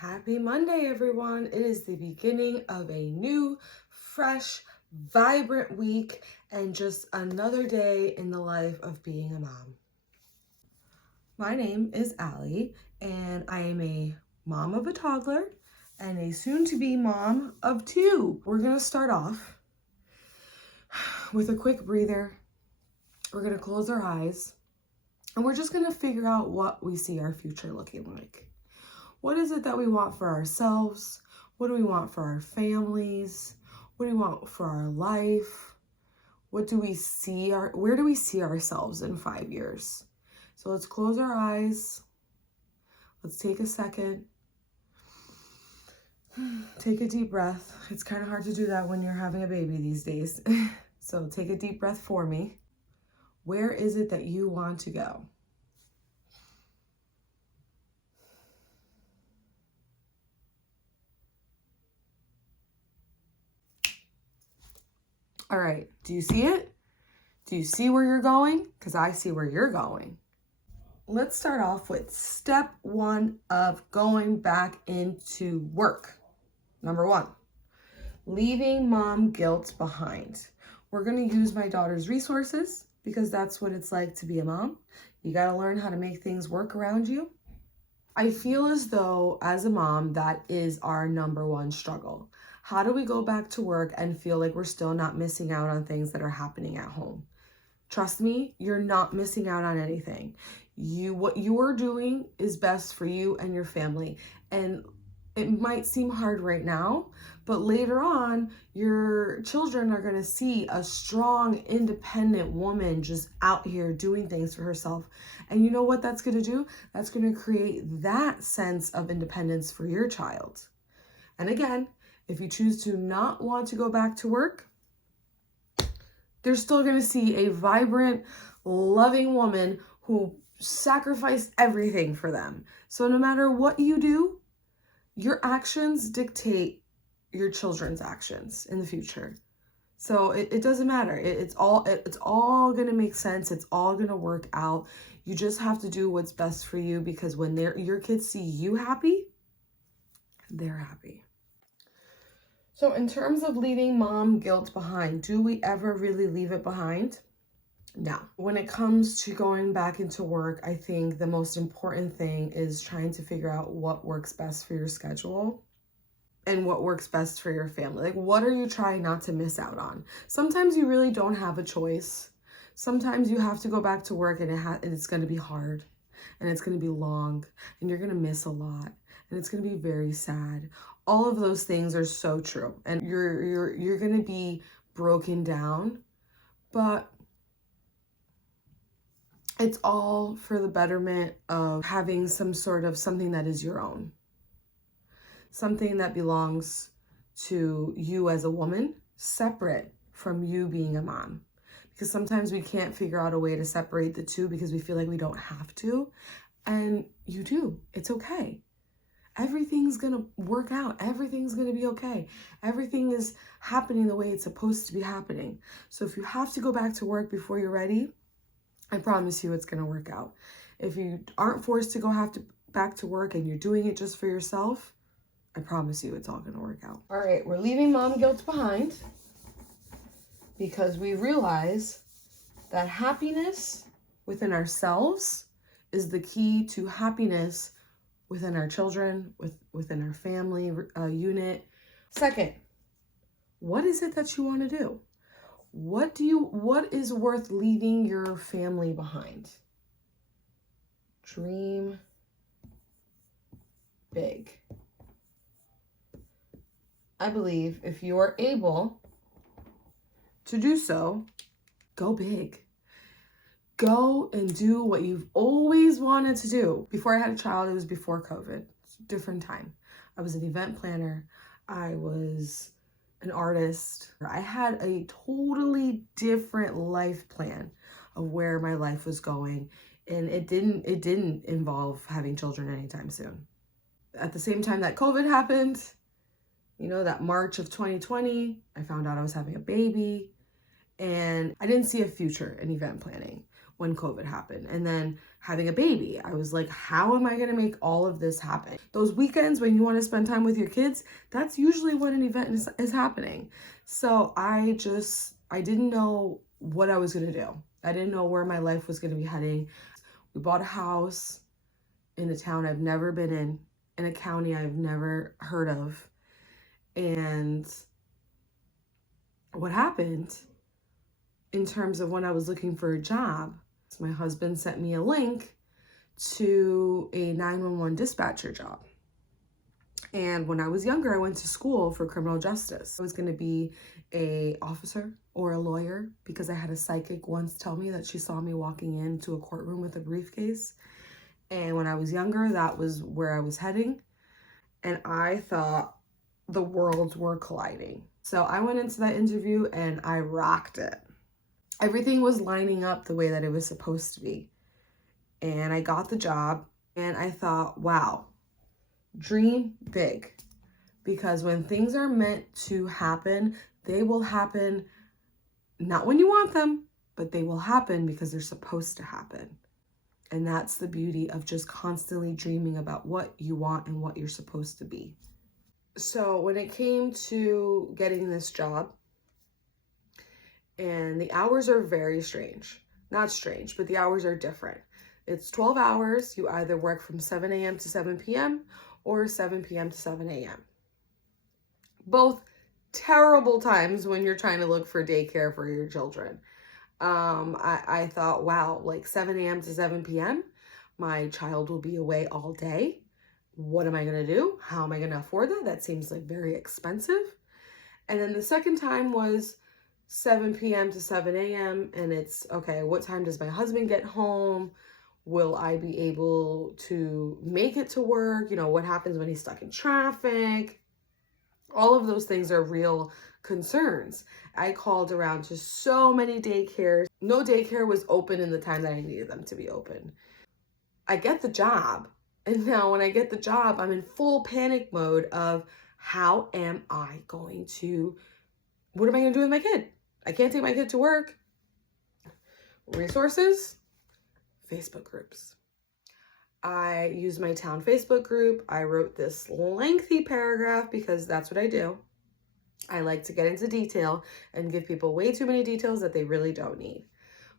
Happy Monday, everyone. It is the beginning of a new, fresh, vibrant week and just another day in the life of being a mom. My name is Allie, and I am a mom of a toddler and a soon-to-be mom of two. We're going to start off with a quick breather. We're going to close our eyes, and we're just going to figure out what we see our future looking like. What is it that we want for ourselves? What do we want for our families? What do we want for our life? What do we see? Where do we see ourselves in 5 years? So let's close our eyes. Let's take a second. Take a deep breath. It's kind of hard to do that when you're having a baby these days. So take a deep breath for me. Where is it that you want to go? All right, do you see it? Do you see where you're going? Because I see where you're going. Let's start off with step one of going back into work. Number one, leaving mom guilt behind. We're going to use my daughter's resources because that's what it's like to be a mom. You got to learn how to make things work around you. I feel as though as a mom, that is our number one struggle. How do we go back to work and feel like we're still not missing out on things that are happening at home? Trust me, you're not missing out on anything. What you are doing is best for you and your family. And it might seem hard right now, but later on, your children are going to see a strong, independent woman just out here doing things for herself. And you know what that's going to do? That's going to create that sense of independence for your child. And again, if you choose to not want to go back to work, they're still going to see a vibrant, loving woman who sacrificed everything for them. So no matter what you do, your actions dictate your children's actions in the future. So it doesn't matter. It's all going to make sense. It's all going to work out. You just have to do what's best for you, because when your kids see you happy, they're happy. So in terms of leaving mom guilt behind, do we ever really leave it behind? No. When it comes to going back into work, I think the most important thing is trying to figure out what works best for your schedule and what works best for your family. Like, what are you trying not to miss out on? Sometimes you really don't have a choice. Sometimes you have to go back to work, and it's going to be hard, and it's going to be long, and you're going to miss a lot, and it's going to be very sad. All of those things are so true, and you're going to be broken down, but it's all for the betterment of having some sort of something that is your own. Something that belongs to you as a woman, separate from you being a mom. Because sometimes we can't figure out a way to separate the two because we feel like we don't have to. And you do. It's okay. Everything's going to work out. Everything's going to be okay. Everything is happening the way it's supposed to be happening. So if you have to go back to work before you're ready, I promise you it's going to work out. If you aren't forced to go back to work and you're doing it just for yourself, I promise you it's all going to work out. All right, we're leaving mom guilt behind because we realize that happiness within ourselves is the key to happiness within our children, within our family unit. Second, what is it that you want to do? What is worth leaving your family behind? Dream big. I believe if you are able to do so, go big. Go and do what you've always wanted to do. Before I had a child, it was before COVID. It's a different time. I was an event planner. I was an artist. I had a totally different life plan of where my life was going, and it didn't involve having children anytime soon. At the same time that COVID happened, that March of 2020, I found out I was having a baby, and I didn't see a future in event planning. when COVID happened. And then having a baby, I was like, how am I going to make all of this happen? Those weekends when you want to spend time with your kids, that's usually when an event is happening. So I didn't know what I was going to do. I didn't know where my life was going to be heading. We bought a house in a town I've never been in a county I've never heard of. And what happened in terms of when I was looking for a job, my husband sent me a link to a 911 dispatcher job. And when I was younger, I went to school for criminal justice. I was going to be an officer or a lawyer because I had a psychic once tell me that she saw me walking into a courtroom with a briefcase. And when I was younger, that was where I was heading. And I thought the worlds were colliding. So I went into that interview and I rocked it. Everything was lining up the way that it was supposed to be. And I got the job and I thought, wow, dream big. Because when things are meant to happen, they will happen not when you want them, but they will happen because they're supposed to happen. And that's the beauty of just constantly dreaming about what you want and what you're supposed to be. So when it came to getting this job, and the hours are very strange. Not strange, but the hours are different. It's 12 hours. You either work from 7 a.m. to 7 p.m. or 7 p.m. to 7 a.m. Both terrible times when you're trying to look for daycare for your children. I thought, wow, like 7 a.m. to 7 p.m., my child will be away all day. What am I going to do? How am I going to afford that? That seems like very expensive. And then the second time was 7 p.m. to 7 a.m. And it's, okay, what time does my husband get home? Will I be able to make it to work? You know, what happens when he's stuck in traffic? All of those things are real concerns. I called around to so many daycares. No daycare was open in the time that I needed them to be open. I get the job. And now when I get the job, I'm in full panic mode of how am I going to, what am I going to do with my kid? I can't take my kid to work. Resources, Facebook groups. I used my town Facebook group. I wrote this lengthy paragraph because that's what I do. I like to get into detail and give people way too many details that they really don't need.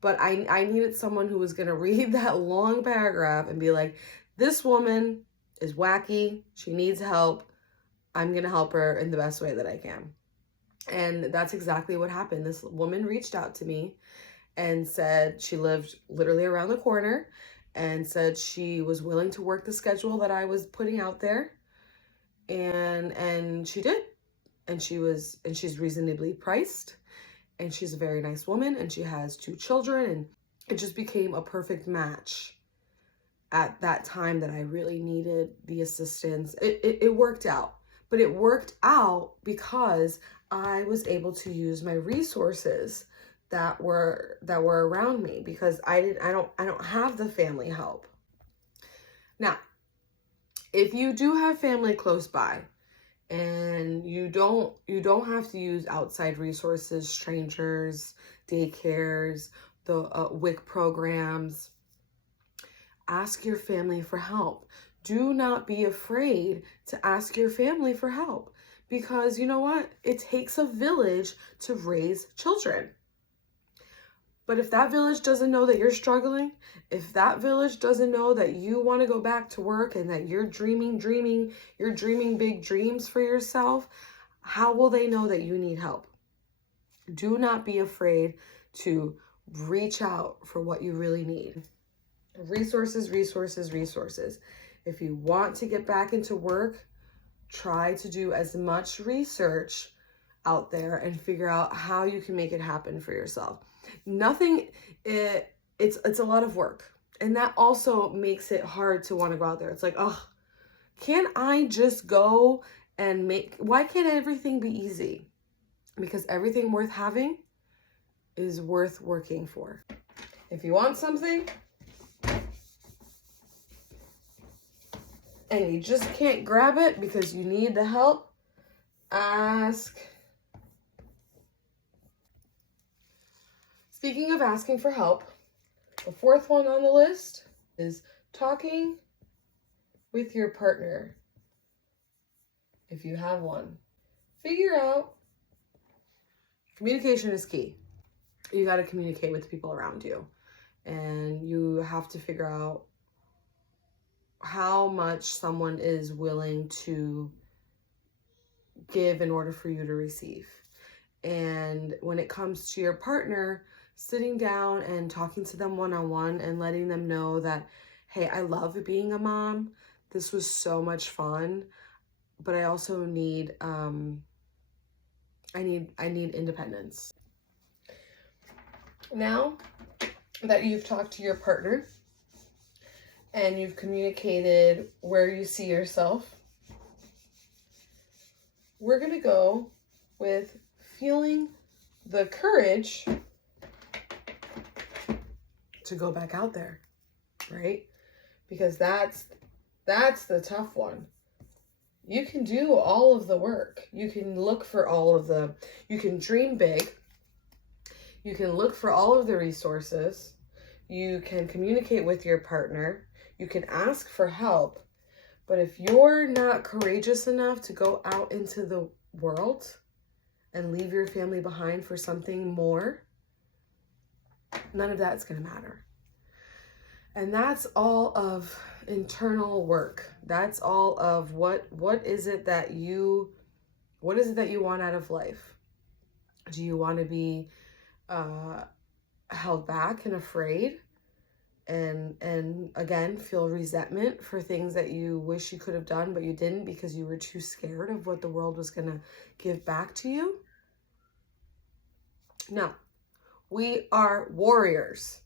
But I needed someone who was going to read that long paragraph and be like, this woman is wacky. She needs help. I'm going to help her in the best way that I can. And that's exactly what happened. This woman reached out to me and said she lived literally around the corner and said she was willing to work the schedule that I was putting out there. And she did. And she's reasonably priced. And she's a very nice woman. And she has 2 children. And it just became a perfect match at that time that I really needed the assistance. It worked out. But it worked out because I was able to use my resources that were around me, because I don't have the family help. Now, if you do have family close by and you don't have to use outside resources, strangers, daycares, the WIC programs, ask your family for help. Do not be afraid to ask your family for help, because you know what? It takes a village to raise children. But if that village doesn't know that you're struggling, if that village doesn't know that you want to go back to work and that you're dreaming big dreams for yourself, how will they know that you need help? Do not be afraid to reach out for what you really need. Resources, resources, resources. If you want to get back into work, try to do as much research out there and figure out how you can make it happen for yourself. It's a lot of work. And that also makes it hard to want to go out there. It's like, oh, can't I just go and why can't everything be easy? Because everything worth having is worth working for. If you want something and you just can't grab it because you need the help, ask. Speaking of asking for help, The fourth one on the list is talking with your partner. If you have one, figure out, communication is key. You got to communicate with the people around you, and you have to figure out how much someone is willing to give in order for you to receive. And when it comes to your partner, sitting down and talking to them one-on-one and letting them know that, hey, I love being a mom. This was so much fun, but I also need I need independence. Now that you've talked to your partner and you've communicated where you see yourself, we're going to go with feeling the courage to go back out there, right? Because that's the tough one. You can do all of the work. You can look for you can dream big. You can look for all of the resources. You can communicate with your partner. You can ask for help. But if you're not courageous enough to go out into the world and leave your family behind for something more, none of that's going to matter. And that's all of internal work. That's all of what is it that you want out of life? Do you want to be held back and afraid, and again feel resentment for things that you wish you could have done but you didn't because you were too scared of what the world was going to give back to you? No, we are warriors,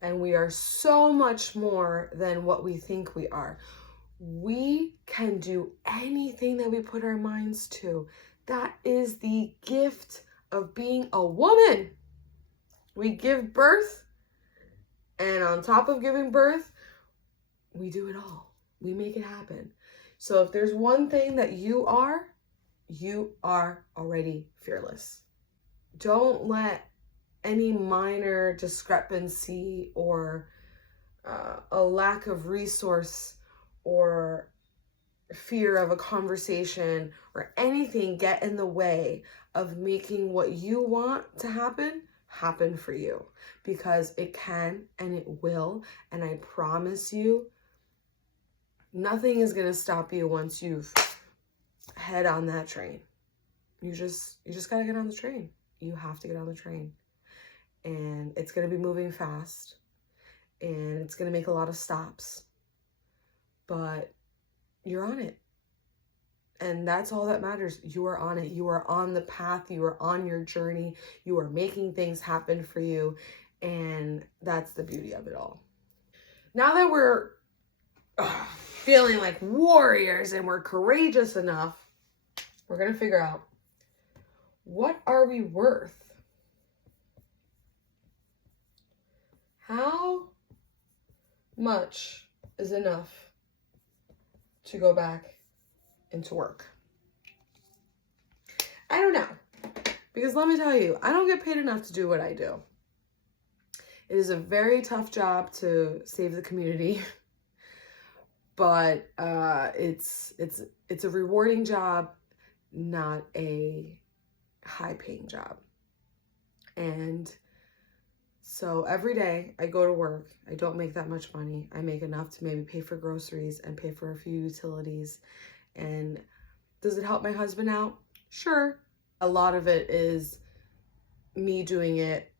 and we are so much more than what we think we are. We can do anything that we put our minds to. That is the gift of being a woman. We give birth, and on top of giving birth, we do it all. We make it happen. So if there's one thing that you are already fearless. Don't let any minor discrepancy or a lack of resource or fear of a conversation or anything get in the way of making what you want to happen for you, because it can and it will. And I promise you, nothing is going to stop you once you've head on that train. You just got to get on the train. You have to get on the train. And it's going to be moving fast, and it's going to make a lot of stops, but you're on it. And that's all that matters. You are on it. You are on the path. You are on your journey. You are making things happen for you. And that's the beauty of it all. Now that we're feeling like warriors and we're courageous enough, we're going to figure out, what are we worth? How much is enough to go back into work? I don't know. Because let me tell you, I don't get paid enough to do what I do. It is a very tough job to save the community. But it's a rewarding job, not a high-paying job. And so every day I go to work, I don't make that much money. I make enough to maybe pay for groceries and pay for a few utilities. And does it help my husband out? Sure. A lot of it is me doing it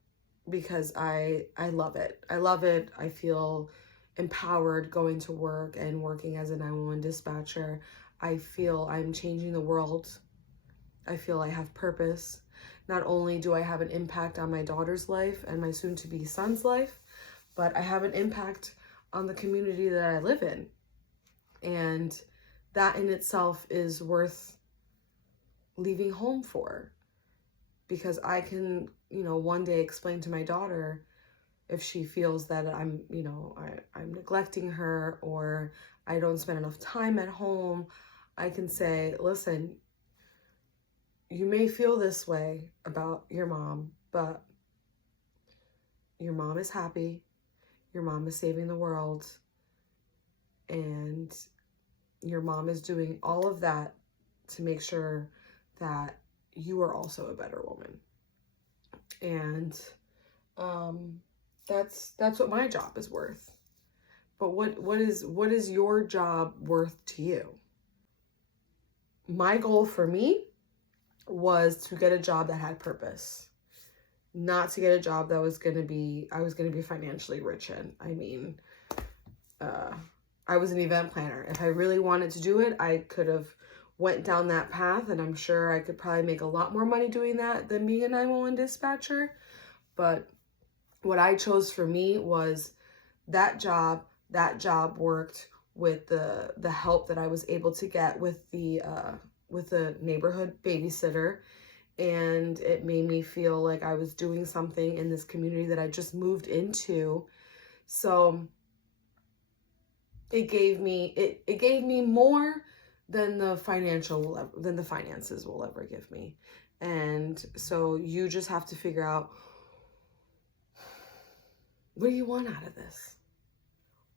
because I love it. I love it. I feel empowered going to work and working as a 911 dispatcher. I feel I'm changing the world. I feel I have purpose. Not only do I have an impact on my daughter's life and my soon-to-be son's life, but I have an impact on the community that I live in. And that in itself is worth leaving home for, because I can, one day explain to my daughter, if she feels that I'm neglecting her or I don't spend enough time at home, I can say, listen, you may feel this way about your mom, but your mom is happy. your mom is saving the world, and your mom is doing all of that to make sure that you are also a better woman. And that's what my job is worth. But what is your job worth to you? My goal for me was to get a job that had purpose, not to get a job that I was going to be financially rich in. I mean, I was an event planner. If I really wanted to do it, I could have went down that path, and I'm sure I could probably make a lot more money doing that than being a 911 dispatcher. But what I chose for me was that job. That job worked with the help that I was able to get with the neighborhood babysitter, and it made me feel like I was doing something in this community that I just moved into. So it gave me more than the finances will ever give me. And so you just have to figure out, what do you want out of this?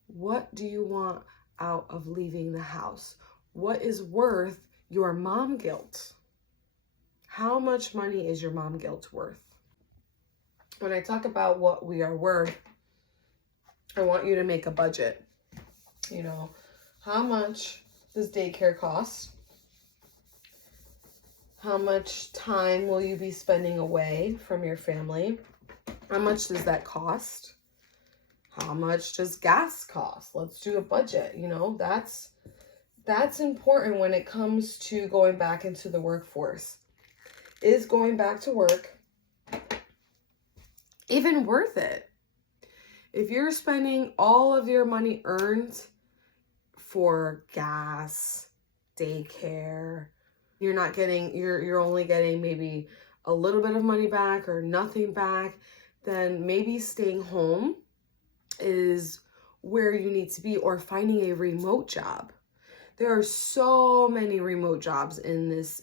What do you want out of leaving the house? What is worth your mom guilt? How much money is your mom guilt worth? When I talk about what we are worth, I want you to make a budget. You know, how much does daycare cost? How much time will you be spending away from your family? How much does that cost? How much does gas cost? Let's do a budget. You know, that's important when it comes to going back into the workforce. Is going back to work even worth it? If you're spending all of your money earned for gas, daycare, you're only getting maybe a little bit of money back or nothing back, then maybe staying home is where you need to be, or finding a remote job. There are so many remote jobs in this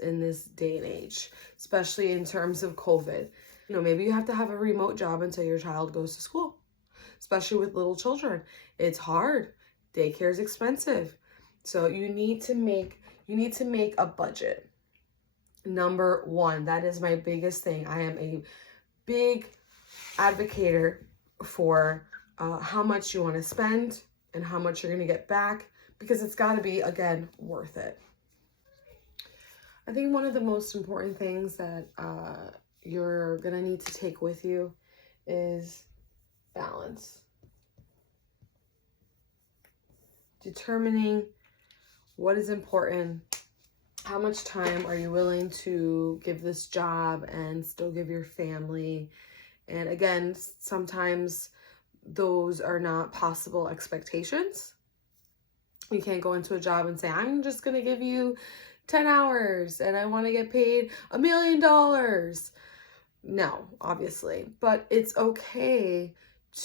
day and age, especially in terms of COVID. You know, maybe you have to have a remote job until your child goes to school, especially with little children. It's hard. Daycare is expensive. So you need to make a budget. Number one, that is my biggest thing. I am a big advocator for how much you want to spend and how much you're going to get back, because it's got to be, again, worth it. I think one of the most important things that you're going to need to take with you is balance. Determining what is important, how much time are you willing to give this job and still give your family. And again, sometimes those are not possible expectations. You can't go into a job and say, I'm just going to give you 10 hours and I want to get paid $1 million. No, obviously, but it's okay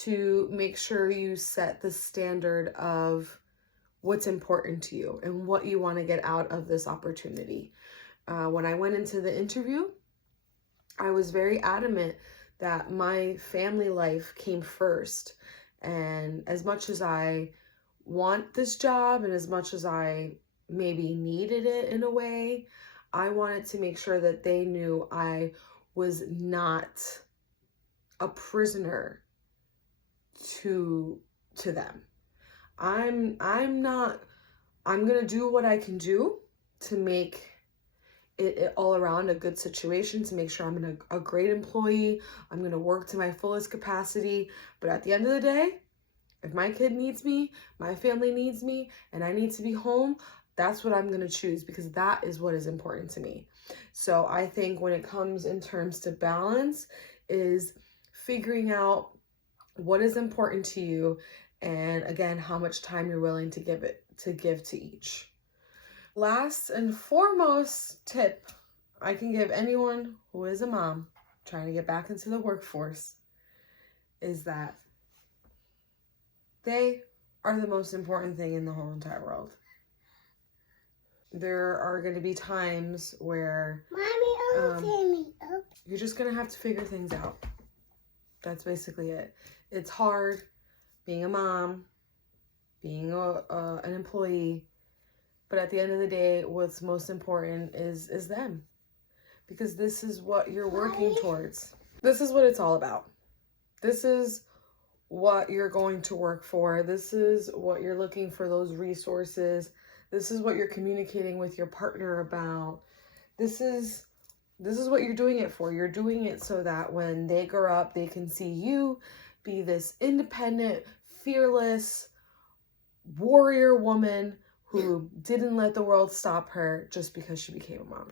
to make sure you set the standard of what's important to you and what you want to get out of this opportunity. When I went into the interview, I was very adamant that my family life came first. And as much as I want this job and as much as I maybe needed it in a way, I wanted to make sure that they knew I was not a prisoner to them. I'm going to do what I can do to make it all around a good situation, to make sure I'm a great employee. I'm going to work to my fullest capacity. But at the end of the day, if my kid needs me, my family needs me, and I need to be home, that's what I'm going to choose, because that is what is important to me. So I think when it comes in terms to balance, is figuring out what is important to you, and again, how much time you're willing to give to each. Last and foremost tip I can give anyone who is a mom trying to get back into the workforce is that they are the most important thing in the whole entire world. There are going to be times where you're just going to have to figure things out. That's basically it. It's hard, being a mom, being an employee. But at the end of the day, what's most important is them. Because this is what you're working towards. This is what it's all about. This is what you're going to work for. This is what you're looking for, those resources. This is what you're communicating with your partner about. This is what you're doing it for. You're doing it so that when they grow up, they can see you be this independent, fearless, warrior woman who didn't let the world stop her just because she became a mom.